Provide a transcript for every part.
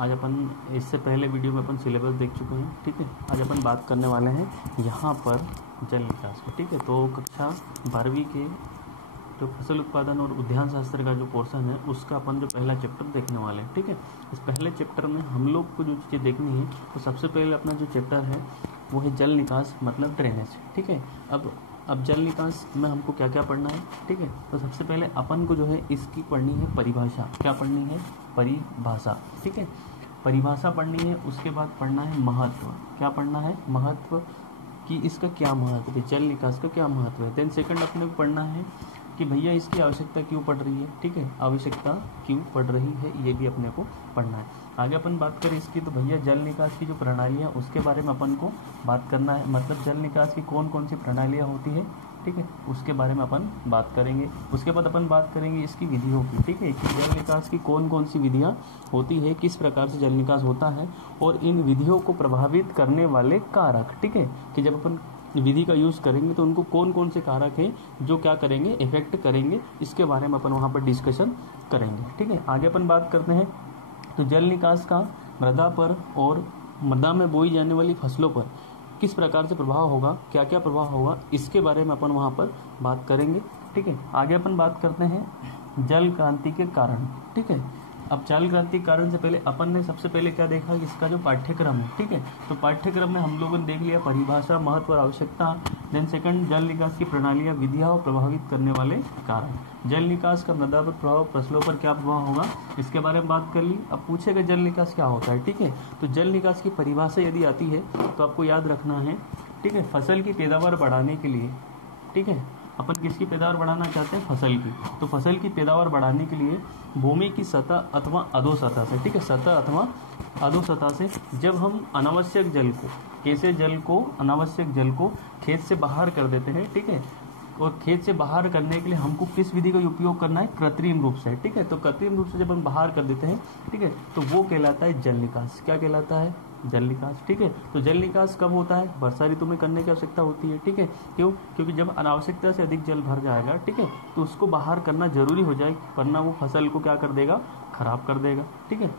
आज अपन इससे पहले वीडियो में अपन सिलेबस देख चुके हैं, ठीक है। आज अपन बात करने वाले हैं यहाँ पर जल निकास की, ठीक है। तो कक्षा 12वीं के जो फसल उत्पादन और उद्यान शास्त्र का जो पोर्शन है उसका अपन जो पहला चैप्टर देखने वाले हैं, ठीक है। इस पहले चैप्टर में हम लोग को जो चीज़ें देखनी है तो सबसे पहले अपना जो चैप्टर है वो है जल निकास मतलब ड्रेनेज, ठीक है। अब जल निकास में हमको क्या क्या पढ़ना है, ठीक है। तो सबसे पहले अपन को जो है इसकी पढ़नी है परिभाषा। क्या पढ़नी है? परिभाषा, ठीक है। परिभाषा पढ़नी है। उसके बाद पढ़ना है महत्व। क्या पढ़ना है? महत्व कि इसका क्या महत्व है, जल निकास का क्या महत्व है। देन सेकंड अपने को पढ़ना है कि भैया इसकी आवश्यकता क्यों पड़ रही है, ठीक है। आवश्यकता क्यों पड़ रही है ये भी अपने को पढ़ना है। आगे अपन बात करें इसकी तो भैया जल निकास की जो प्रणालियाँ उसके बारे में अपन को बात करना है। मतलब जल निकास की कौन कौन सी प्रणालियाँ होती है, ठीक है, उसके बारे में अपन बात करेंगे। उसके बाद अपन बात करेंगे इसकी विधियों की, ठीक है, कि जल निकास की कौन कौन सी विधियाँ होती है, किस प्रकार से जल निकास होता है और इन विधियों को प्रभावित करने वाले कारक, ठीक है, कि जब अपन विधि का यूज़ करेंगे तो उनको कौन कौन से कारक हैं जो क्या करेंगे, इफेक्ट करेंगे, इसके बारे में अपन वहाँ पर डिस्कशन करेंगे, ठीक है। आगे अपन बात करते हैं तो जल निकास का मृदा पर और मृदा में बोई जाने वाली फसलों पर किस प्रकार से प्रभाव होगा, क्या क्या प्रभाव होगा, इसके बारे में अपन वहाँ पर बात करेंगे, ठीक है। आगे अपन बात करते हैं जल क्रांति के कारण, ठीक है। अब जल क्रांति के कारण से पहले अपन ने सबसे पहले क्या देखा, इसका जो पाठ्यक्रम है, ठीक है। तो पाठ्यक्रम में हम लोगों ने देख लिया परिभाषा, महत्व और आवश्यकता। देन सेकंड जल निकास की प्रणालियाँ, विधियाँ और प्रभावित करने वाले कारण। जल निकास का मृदा पर प्रभाव, फसलों पर क्या प्रभाव होगा, इसके बारे में बात कर ली। अब पूछेगा जल निकास क्या होता है, ठीक है। तो जल निकास की परिभाषा यदि आती है तो आपको याद रखना है, ठीक है, फसल की पैदावार बढ़ाने के लिए, ठीक है। अपन किसकी पैदावार बढ़ाना चाहते हैं? फसल की। तो फसल की पैदावार बढ़ाने के लिए भूमि की सतह अथवा अधोसतह से, ठीक है, सतह अथवा अधोसतह से जब हम अनावश्यक जल को, कैसे जल को, अनावश्यक जल को खेत से बाहर कर देते हैं, ठीक है। और खेत से बाहर करने के लिए हमको किस विधि का उपयोग करना है? कृत्रिम रूप से, ठीक है। तो कृत्रिम रूप से जब हम बाहर कर देते हैं, ठीक है, तो वो कहलाता है जल निकास। क्या कहलाता है? जल निकास, ठीक है। तो जल निकास कब होता है? वर्षा ऋतु में करने की आवश्यकता होती है, ठीक है। क्यों? क्योंकि जब अनावश्यकता से अधिक जल भर जाएगा, ठीक है, तो उसको बाहर करना जरूरी हो जाए, वरना वो फसल को क्या कर देगा? खराब कर देगा, ठीक है।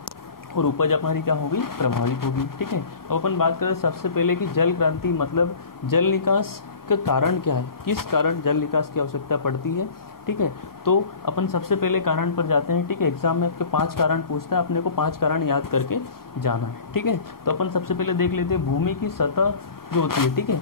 और उपज हमारी क्या होगी? प्रभावित होगी, ठीक है। अब अपन बात करें सबसे पहले कि जल क्रांति मतलब जल निकास का कारण क्या है, किस कारण जल निकास की आवश्यकता पड़ती है, ठीक है। तो अपन सबसे पहले कारण पर जाते हैं, ठीक है। एग्जाम में आपके 5 कारण पूछता है, अपने को 5 कारण याद करके जाना है, ठीक है। तो अपन सबसे पहले देख लेते हैं भूमि की सतह जो होती है, ठीक है।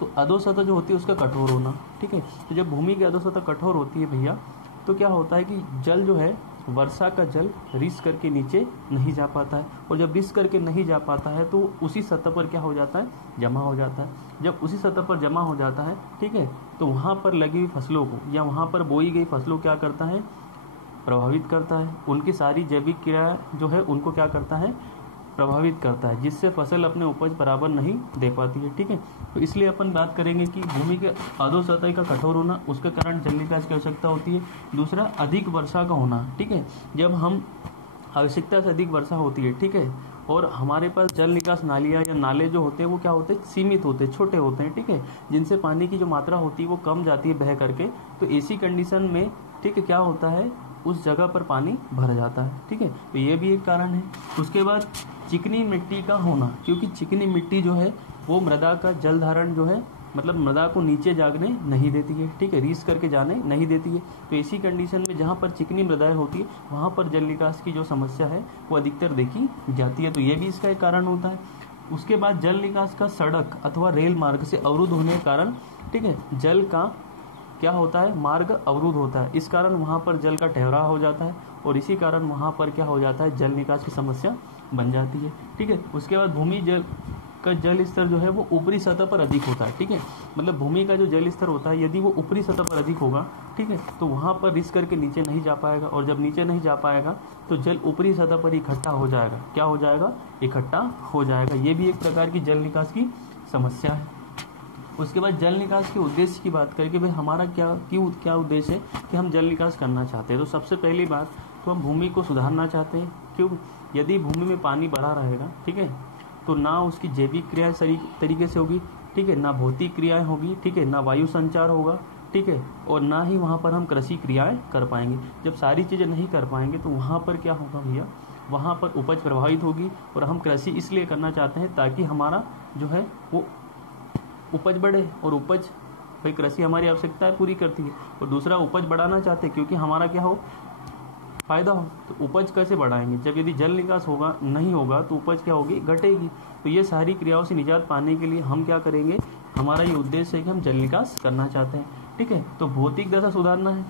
तो अधोसतह जो होती है उसका कठोर होना, ठीक है। तो जब भूमि की अधोसतह कठोर होती है भैया तो क्या होता है कि जल जो है, वर्षा का जल रिस करके नीचे नहीं जा पाता है, और जब रिस करके नहीं जा पाता है तो उसी सतह पर क्या हो जाता है? जमा हो जाता है। जब उसी सतह पर जमा हो जाता है, ठीक है, तो वहाँ पर लगी हुई फसलों को या वहाँ पर बोई गई फसलों क्या करता है? प्रभावित करता है। उनकी सारी जैविक क्रिया जो है उनको क्या करता है? प्रभावित करता है, जिससे फसल अपने उपज बराबर नहीं दे पाती है, ठीक है। तो इसलिए अपन बात करेंगे कि भूमि के अधोसतह का कठोर होना, उसके कारण जल निकास की आवश्यकता होती है। दूसरा अधिक वर्षा का होना, ठीक है। जब हम आवश्यकता से अधिक वर्षा होती है, ठीक है, और हमारे पास जल निकास नालियाँ या नाले जो होते हैं वो क्या होते हैं? सीमित होते हैं, छोटे होते हैं, ठीक है, जिनसे पानी की जो मात्रा होती है वो कम जाती है बह करके। तो ऐसी कंडीशन में, ठीक है, क्या होता है? उस जगह पर पानी भर जाता है, ठीक है। तो ये भी एक कारण है। उसके बाद चिकनी मिट्टी का होना, क्योंकि चिकनी मिट्टी जो है वो मृदा का जल धारण जो है, मतलब मृदा को नीचे जागने नहीं देती है, ठीक है, रीस करके जाने नहीं देती है। तो ऐसी कंडीशन में जहाँ पर चिकनी मृदाएं होती है वहाँ पर जल निकास की जो समस्या है वो अधिकतर देखी जाती है। तो ये भी इसका एक कारण होता है। उसके बाद जल निकास का सड़क अथवा रेल मार्ग से अवरुद्ध होने के कारण, ठीक है, जल का क्या होता है? मार्ग अवरुद्ध होता है। इस कारण वहाँ पर जल का ठहराव हो जाता है और इसी कारण वहाँ पर क्या हो जाता है? जल निकास की समस्या बन जाती है, ठीक है। उसके बाद भूमि जल का जल स्तर जो है वो ऊपरी सतह पर अधिक होता है, ठीक है। मतलब भूमि का जो जल स्तर होता है यदि वो ऊपरी सतह पर अधिक होगा, ठीक है, तो वहाँ पर रिस करके नीचे नहीं जा पाएगा, और जब नीचे नहीं जा पाएगा तो जल ऊपरी सतह पर इकट्ठा हो जाएगा। क्या हो जाएगा? इकट्ठा हो जाएगा। ये भी एक प्रकार की जल निकास की समस्या है। उसके बाद जल निकास के उद्देश्य की बात करें कि भाई हमारा क्या उद्देश्य है कि हम जल निकास करना चाहते हैं। तो सबसे पहली बात तो हम भूमि को सुधारना चाहते हैं। क्यों? यदि भूमि में पानी भरा रहेगा, ठीक है, तो ना उसकी जैविक क्रियाएं सही तरीके से होगी, ठीक है, ना भौतिक क्रियाएं होगी, ठीक है, ना वायु संचार होगा, ठीक है, और ना ही वहाँ पर हम कृषि क्रियाएं कर पाएंगे। जब सारी चीज़ें नहीं कर पाएंगे तो वहाँ पर क्या होगा भैया? वहाँ पर उपज प्रभावित होगी। और हम कृषि इसलिए करना चाहते हैं ताकि हमारा जो है वो उपज बढ़े, और उपज भाई कृषि हमारी आवश्यकताएं पूरी करती है। और दूसरा उपज बढ़ाना चाहते हैं क्योंकि हमारा क्या हो, फायदा हो। तो उपज कैसे बढ़ाएंगे, जब यदि जल निकास होगा नहीं होगा तो उपज क्या होगी, घटेगी। तो ये सारी क्रियाओं से निजात पाने के लिए हम क्या करेंगे, हमारा ये उद्देश्य है कि हम जल निकास करना चाहते हैं। ठीक है, तो भौतिक दशा सुधारना है,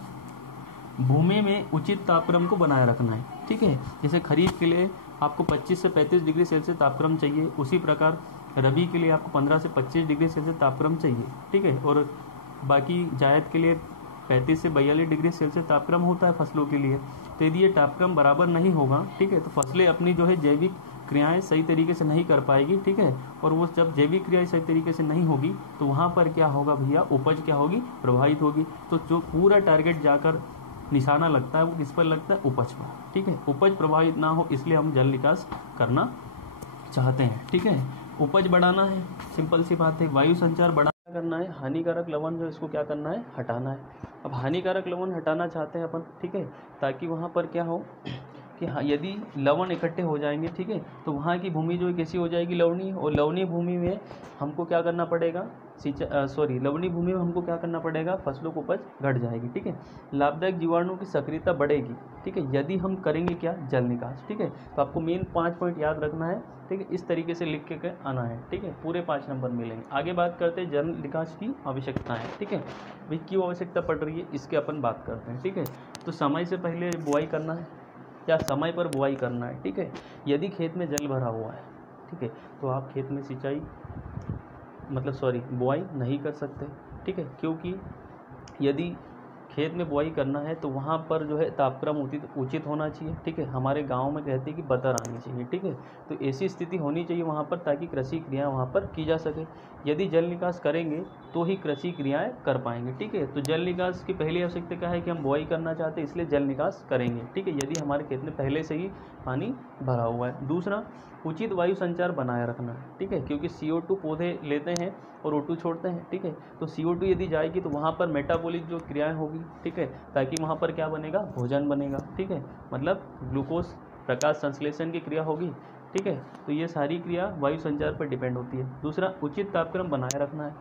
भूमि में उचित तापक्रम को बनाए रखना है। ठीक है, जैसे खरीफ के लिए आपको 25 से 35 डिग्री सेल्सियस तापक्रम चाहिए, उसी प्रकार रबी के लिए आपको 15 से 25 डिग्री सेल्सियस तापक्रम चाहिए। ठीक है, और बाकी जायद के लिए 35 से 42 डिग्री सेल्सियस तापक्रम होता है फसलों के लिए। तो यदि ये तापक्रम बराबर नहीं होगा, ठीक है, तो फसलें अपनी जो है जैविक क्रियाएं सही तरीके से नहीं कर पाएगी। ठीक है, और वो जब जैविक क्रियाएं सही तरीके से नहीं होगी तो वहाँ पर क्या होगा भैया, उपज क्या होगी, प्रभावित होगी। तो जो पूरा टारगेट जाकर निशाना लगता है वो किस पर लगता है, उपज पर। ठीक है, उपज प्रभावित ना हो इसलिए हम जल निकास करना चाहते हैं। ठीक है, उपज बढ़ाना है, सिंपल सी बात है। वायु संचार बढ़ाना करना है, हानिकारक लवण जो इसको क्या करना है, हटाना है। अब हानिकारक लवण हटाना चाहते हैं अपन, ठीक है, ताकि वहाँ पर क्या हो कि हाँ, यदि लवण इकट्ठे हो जाएंगे, ठीक है, तो वहाँ की भूमि जो है कैसी हो जाएगी, लवणीय। और लवणीय भूमि में हमको क्या करना पड़ेगा, लवणीय भूमि में हमको क्या करना पड़ेगा, फसलों को उपज घट जाएगी। ठीक है, लाभदायक जीवाणुओं की सक्रियता बढ़ेगी। ठीक है, यदि हम करेंगे क्या, जल निकास। ठीक है, तो आपको मेन 5 पॉइंट याद रखना है। ठीक है, इस तरीके से लिख के आना है। ठीक है, पूरे 5 नंबर मिलेंगे। आगे बात करते हैं जल निकास की आवश्यकता है। ठीक है, भाई क्यों आवश्यकता पड़ रही है, इसके अपन बात करते हैं। ठीक है, तो समय से पहले बुआई करना है या समय पर बुआई करना है। ठीक है, यदि खेत में जल भरा हुआ है, ठीक है, तो आप खेत में सिंचाई बुआई नहीं कर सकते। ठीक है, क्योंकि यदि खेत में बुआई करना है तो वहाँ पर जो है तापक्रम उचित होना चाहिए। ठीक है, हमारे गांव में कहते हैं कि बतर आनी चाहिए। ठीक है, तो ऐसी स्थिति होनी चाहिए वहाँ पर ताकि कृषि क्रियाएँ वहाँ पर की जा सके। यदि जल निकास करेंगे तो ही कृषि क्रियाएँ कर पाएंगे। ठीक है, तो जल निकास की पहली आवश्यकता क्या है कि हम बुआई करना चाहते हैं, इसलिए जल निकास करेंगे। ठीक है, यदि हमारे खेत में पहले से ही पानी भरा हुआ है। दूसरा, उचित वायु संचार बनाए रखना है। ठीक है, क्योंकि CO2 पौधे लेते हैं और O2 छोड़ते हैं। ठीक है, तो CO2 यदि जाएगी तो वहाँ पर मेटाबॉलिक जो क्रियाएं होगी, ठीक है, ताकि वहाँ पर क्या बनेगा, भोजन बनेगा। ठीक है, मतलब ग्लूकोज प्रकाश संश्लेषण की क्रिया होगी। ठीक है, तो ये सारी क्रिया वायु संचार पर डिपेंड होती है। दूसरा, उचित तापक्रम बनाए रखना है।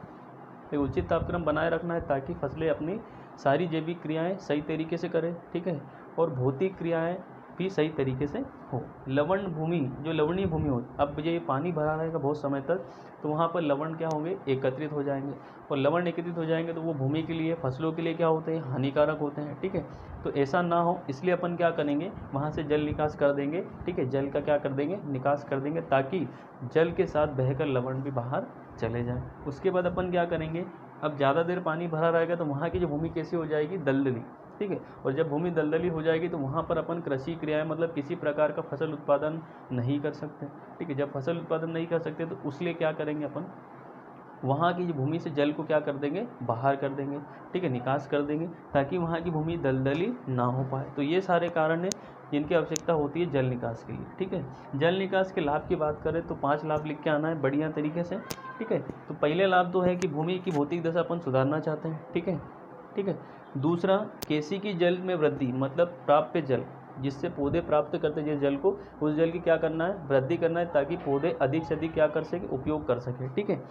तो उचित तापक्रम बनाए रखना है ताकि फसलें अपनी सारी जैविक क्रियाएँ सही तरीके से करें। ठीक है, और भौतिक क्रियाएँ भी सही तरीके से हो। लवण भूमि, जो लवणीय भूमि हो, अब ये पानी भरा रहेगा बहुत समय तक, तो वहाँ पर लवण क्या होंगे, एकत्रित हो जाएंगे। और लवण एकत्रित हो जाएंगे तो वो भूमि के लिए, फसलों के लिए क्या होते हैं, हानिकारक होते हैं। ठीक है, तो ऐसा ना हो इसलिए अपन क्या करेंगे, वहाँ से जल निकास कर देंगे। ठीक है, जल का क्या कर देंगे, निकास कर देंगे, ताकि जल के साथ बहकर लवण भी बाहर चले जाएँ। उसके बाद अपन क्या करेंगे, अब ज़्यादा देर पानी भरा रहेगा तो वहाँ की जो भूमि कैसी हो जाएगी, दलदली। ठीक है, और जब भूमि दलदली हो जाएगी तो वहाँ पर अपन कृषि क्रियाएं किसी प्रकार का फसल उत्पादन नहीं कर सकते। ठीक है, जब फसल उत्पादन नहीं कर सकते तो उसलिए क्या करेंगे अपन, वहाँ की जो भूमि से जल को क्या कर देंगे, बाहर कर देंगे। ठीक है, निकास कर देंगे ताकि वहाँ की भूमि दलदली ना हो पाए। तो ये सारे कारण हैं जिनकी आवश्यकता होती है जल निकास के लिए। ठीक है, जल निकास के लाभ की बात करें तो 5 लाभ लिख के आना है बढ़िया तरीके से। ठीक है, तो पहले लाभ तो है कि भूमि की भौतिक दशा अपन सुधारना चाहते हैं। ठीक है, ठीक है। दूसरा, केसी की जल में वृद्धि, मतलब प्राप्य जल, जिससे पौधे प्राप्त करते हैं जिस जल को, उस जल की क्या करना है, वृद्धि करना है ताकि पौधे अधिक से अधिक क्या कर सके, उपयोग कर सके। ठीक है।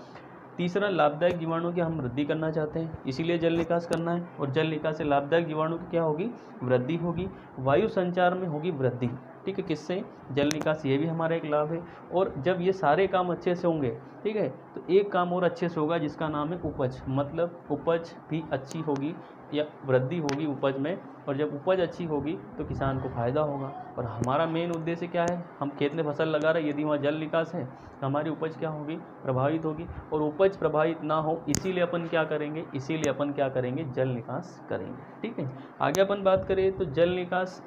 तीसरा, लाभदायक जीवाणुओं की हम वृद्धि करना चाहते हैं, इसीलिए जल निकास करना है। और जल निकास से लाभदायक जीवाणु की क्या होगी, वृद्धि होगी। वायु संचार में होगी वृद्धि। ठीक है, किससे, जल निकास, ये भी हमारा एक लाभ है। और जब ये सारे काम अच्छे से होंगे, ठीक है, तो एक काम और अच्छे से होगा जिसका नाम है उपज, मतलब उपज भी अच्छी होगी या वृद्धि होगी उपज में। और जब उपज अच्छी होगी तो किसान को फ़ायदा होगा। और हमारा मेन उद्देश्य क्या है, हम खेत में फसल लगा रहे हैं, यदि वहाँ जल निकास है तो हमारी उपज क्या होगी, प्रभावित होगी। और उपज प्रभावित ना हो इसीलिए अपन क्या करेंगे, जल निकास करेंगे। ठीक है, आगे अपन बात करें तो जल निकास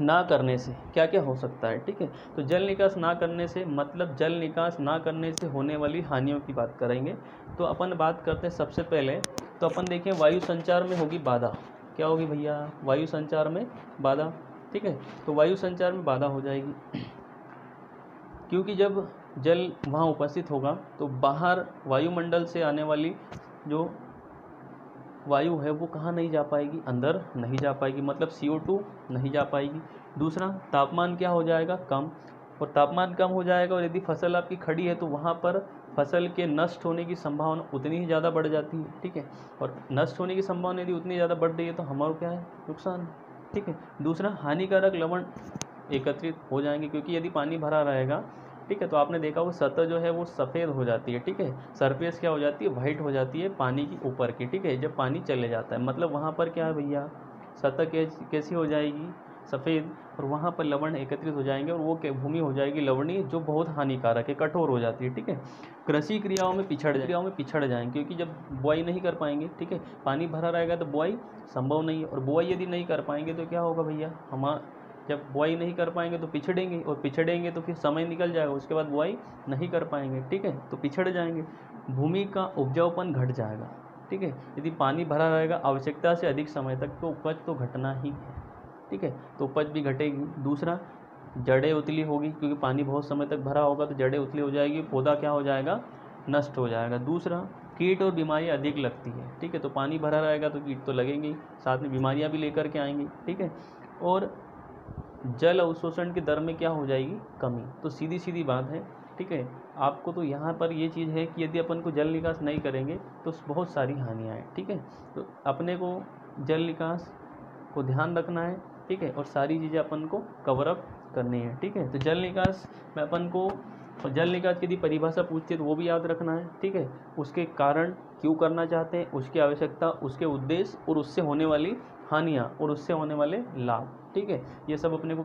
ना करने से क्या क्या हो सकता है। ठीक है, तो जल निकास ना करने से मतलब जल निकास ना करने से होने वाली हानियों की बात करेंगे। तो अपन बात करते हैं सबसे पहले, तो अपन देखें वायु संचार में होगी बाधा। क्या होगी भैया, वायु संचार में बाधा। ठीक है, तो वायु संचार में बाधा हो जाएगी क्योंकि जब जल वहाँ उपस्थित होगा तो बाहर वायुमंडल से आने वाली जो वायु है वो कहाँ नहीं जा पाएगी, अंदर नहीं जा पाएगी, मतलब CO2 नहीं जा पाएगी। दूसरा, तापमान क्या हो जाएगा, कम, और तापमान कम हो जाएगा और यदि फसल आपकी खड़ी है तो वहाँ पर फसल के नष्ट होने की संभावना उतनी ही ज़्यादा बढ़ जाती है, ठीक है। और नष्ट होने की संभावना यदि उतनी ज़्यादा बढ़ रही है तो हमारा क्या है, नुकसान, ठीक है। दूसरा, हानिकारक लवण एकत्रित हो जाएंगे, क्योंकि यदि पानी भरा रहेगा, ठीक है, तो आपने देखा वो सतह जो है वो सफ़ेद हो जाती है, ठीक है, सरफेस क्या हो जाती है, वाइट हो जाती है पानी की ऊपर की, ठीक है, जब पानी चले जाता है, मतलब वहाँ पर क्या है भैया, सतह कैसी हो जाएगी, सफ़ेद, और वहाँ पर लवण एकत्रित हो जाएंगे और वो भूमि हो जाएगी लवणीय, जो बहुत हानिकारक है, कठोर हो जाती है, ठीक है। कृषि क्रियाओं में पिछड़ जाएंगे, क्योंकि जब बुआई नहीं कर पाएंगे, ठीक है, पानी भरा रहेगा तो बुआई संभव नहीं है, और बुआई यदि नहीं कर पाएंगे तो क्या होगा भैया, जब बुआई नहीं कर पाएंगे तो पिछड़ेंगे, और पिछड़ेंगे तो फिर समय निकल जाएगा, उसके बाद बुआई नहीं कर पाएंगे, ठीक है, तो पिछड़ जाएंगे, भूमि का उपजाऊपन घट जाएगा, ठीक है। यदि पानी भरा रहेगा आवश्यकता से अधिक समय तक तो उपज तो घटना ही है, ठीक है, तो उपज भी घटेगी। दूसरा, जड़ें उतली होगी, क्योंकि पानी बहुत समय तक भरा होगा तो जड़ें उतली हो जाएगी, पौधा क्या हो जाएगा, नष्ट हो जाएगा। दूसरा, कीट और बीमारियाँ अधिक लगती है, ठीक है, तो पानी भरा रहेगा तो कीट तो लगेंगे, साथ में बीमारियाँ भी लेकर के आएंगी, ठीक है। और जल अवशोषण की दर में क्या हो जाएगी, कमी। तो सीधी सीधी बात है, ठीक है, आपको तो यहाँ पर ये चीज़ है कि यदि अपन को जल निकास नहीं करेंगे तो बहुत सारी हानियाँ हैं, ठीक है, तो अपने को जल निकास को ध्यान रखना है, ठीक है, और सारी चीज़ें अपन को कवर अप करनी है, ठीक है। तो जल निकास में अपन को, जल निकास की यदि परिभाषा पूछती है तो वो भी याद रखना है, ठीक है, उसके कारण क्यों करना चाहते हैं, उसकी आवश्यकता, उसके उद्देश्य और उससे होने वाली हानियाँ और उससे होने वाले लाभ, ठीक है, ये सब अपने को